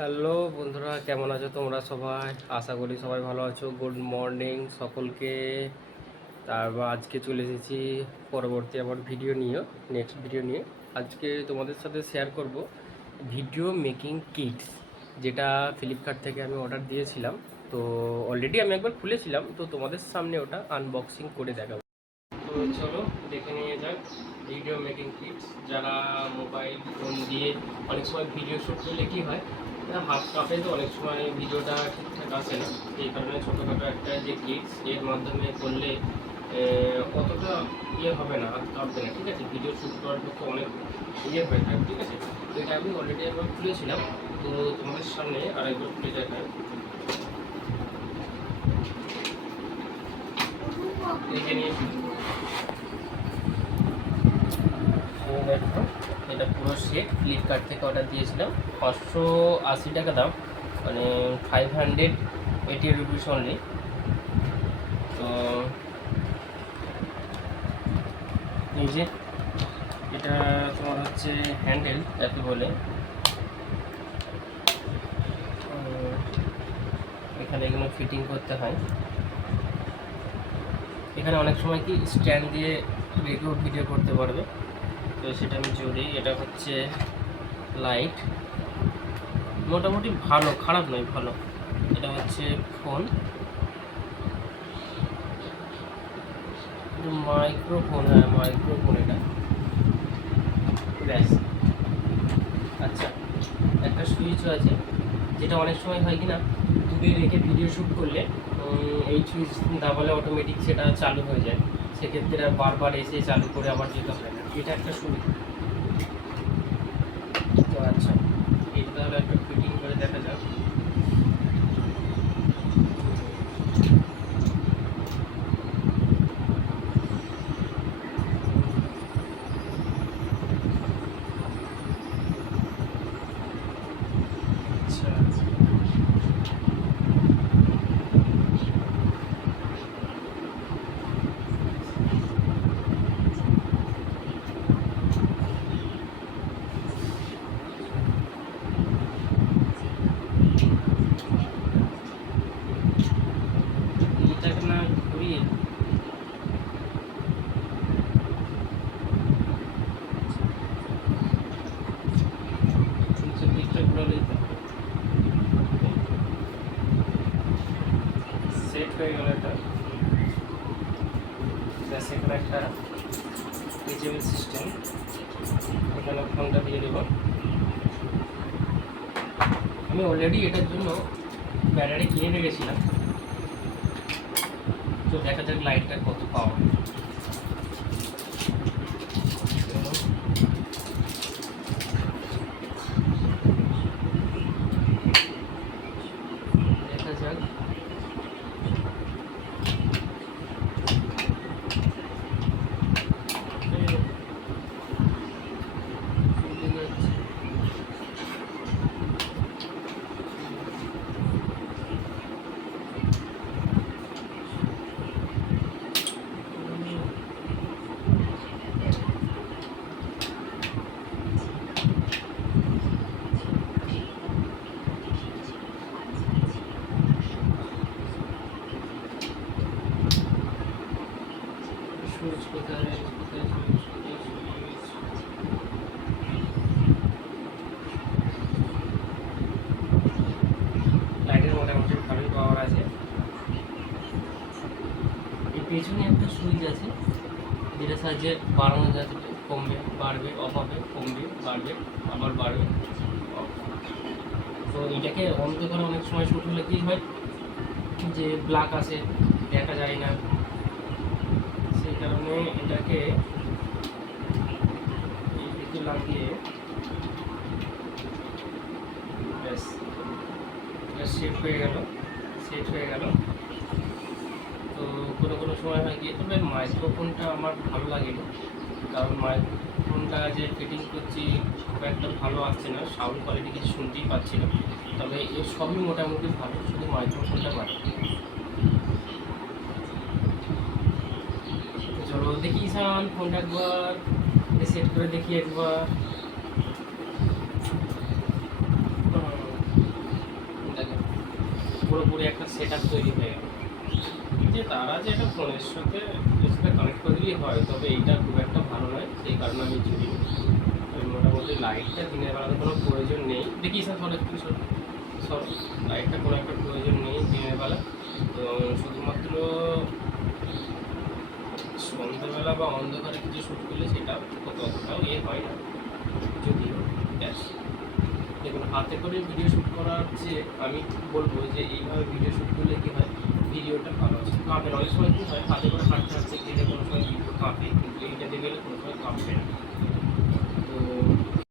Hello বন্ধুরা, কেমন আছো তোমরা সবাই? আশা করি সবাই ভালো আছো। গুড মর্নিং সকলকে। তারপর আজকে চলে এসেছি পরবর্তী আবার ভিডিও নিয়ে, নেক্সট ভিডিও নিয়ে। আজকে তোমাদের সাথে শেয়ার করব ভিডিও মেকিং কিটস, যেটা ফ্লিপকার্ট থেকে আমি অর্ডার দিয়েছিলাম। তো অলরেডি আমি একবার খুলেছিলাম, তো তোমাদের সামনে ওটা আনবক্সিং করে দেখাবো। তো চলো দেখে নিয়ে যাক ভিডিও মেকিং কিটস। যারা মোবাইল ফোন দিয়ে অনেক সময় ভিডিও শ্যুট করলে কী হয়, হাত কাঁপে, তো অনেক সময় ভিডিওটা ঠিকঠাক আসে না। এই কারণে ছোটোখাটো একটা যে কিটস, এর মাধ্যমে করলে অতটা হবে না, হাত কাঁপবে না। ঠিক আছে, ভিডিও শ্যুট করার পক্ষে অনেক হয়ে থাকে। ঠিক আছে, তো এটা আমি অলরেডি একবার খুলেছিলাম, তো তোমাদের সামনে আরেকবার খুলে দেখায় দেখে নিয়েছি। দেখো, এটা পুরো সেট ফ্লিপকার্ট থেকে অর্ডার দিয়েছিলাম, 580 টাকা দাম, মানে 580 রুপিস অনলি। তো এই যে এটা তোমার হচ্ছে হ্যান্ডেল যাকে বলে, এখানে এগুলো ফিটিং করতে হয়। এখানে অনেক সময় কি স্ট্যান্ড দিয়ে রেখেও ভিডিও করতে পারবে, তো সেটা আমি জড়ি। এটা হচ্ছে লাইট, মোটামুটি ভালো, খারাপ নয়, ভালো। এটা হচ্ছে ফোন, মাইক্রোফোন। হ্যাঁ, মাইক্রোফোন এটা। ব্যাস। আচ্ছা, একটা সুইচও আছে, যেটা অনেক সময় হয় কি না, দূরে রেখে ভিডিও শ্যুট করলে এই সুইচ দাবালে অটোমেটিক সেটা চালু হয়ে যায়। সেক্ষেত্রে আর বারবার এসে চালু করে আবার যেতে হয় না। এটা একটা সুবিধা। তো আচ্ছা, এটা তাহলে একটা ফিটিং করে দেখা যাক। আচ্ছা, এটাকে না ঘুরিয়ে নিচের দিকটা ঘোরালেই তো সেট হয়ে গেল। এটা ব্যাস, এখানে একটা রিচেবল সিস্টেম, এখানে ফোনটা দিয়ে দেবো। আমি অলরেডি এটার জন্য ব্যাটারি কিনে রেখেছিলাম, তো দেখা যাক লাইটটা কত পাওয়া। দেখা যাক। সুইচ কোথায়, কোথায় সুইচ, কোথায় সুইচ? লাইটের মোটামুটি ভালোই পাওয়ার আছে। এই পেছনে একটা সুইচ আছে, যেটার সাহায্যে বাড়ানো যাচ্ছে, কমবে, বাড়বে, অফ হবে, কমবে, বাড়বে, আবার বাড়বে, off। তো এটাকে অন্ধ করে অনেক সময় শ্যুট হলে কী হয়, যে ব্ল্যাক আসে, দেখা যায় না। সেই কারণে এটাকে এই দিকে লাগিয়ে ব্যাস, এটা সেট হয়ে গেল, সেট হয়ে গেল। তো কোনো কোনো সময় হয় গিয়ে, তবে মাইক্রোফোনটা আমার ভালো লাগেনি, কারণ মাইক্রোফোনটা যে ফিটিং করছি খুব একটা ভালো আসছে না, সাউন্ড কোয়ালিটি কিছু শুনতেই পাচ্ছি না। তবে এর সবই মোটামুটি ভালো, শুধু মাইক্রোফোনটা ভালো। চলো দেখি সান ফোনটা একবার সেট করে দেখি একবার। পুরোপুরি একটা সেট আপ তৈরি হয়ে গেল যে তারা যে একটা ফোনের সাথে সেটা কানেক্ট করে দিলেই হয়, তবে এইটা খুব একটা ভালো নয়, সেই কারণে আমি চুরি মোটামুটি লাইটটা দিনের বেলাতে কোনো প্রয়োজন নেই। দেখি স্যার সর একটু সর, লাইটটা কোনো একটা প্রয়োজন নেই দিনের বেলা, তো শুধুমাত্র সন্ধ্যাবেলা বা অন্ধকারে কিছু শ্যুট করলে সেটা অতটাও হয় না যদিও। ব্যাস দেখুন, হাতে করে ভিডিও শ্যুট করার চেয়ে আমি বলবো যে এইভাবে ভিডিও শ্যুট করলে কী হয়, ভিডিওটা ভালো আছে। কাঁপে অনেক সময় কী হয়, হাতে করে হাঁটতে হাঁটতে গেলে কোনো সময় ভিডিও কাঁপে, কিন্তু এইটাতে গেলে কোনো সময় কাঁপবে না।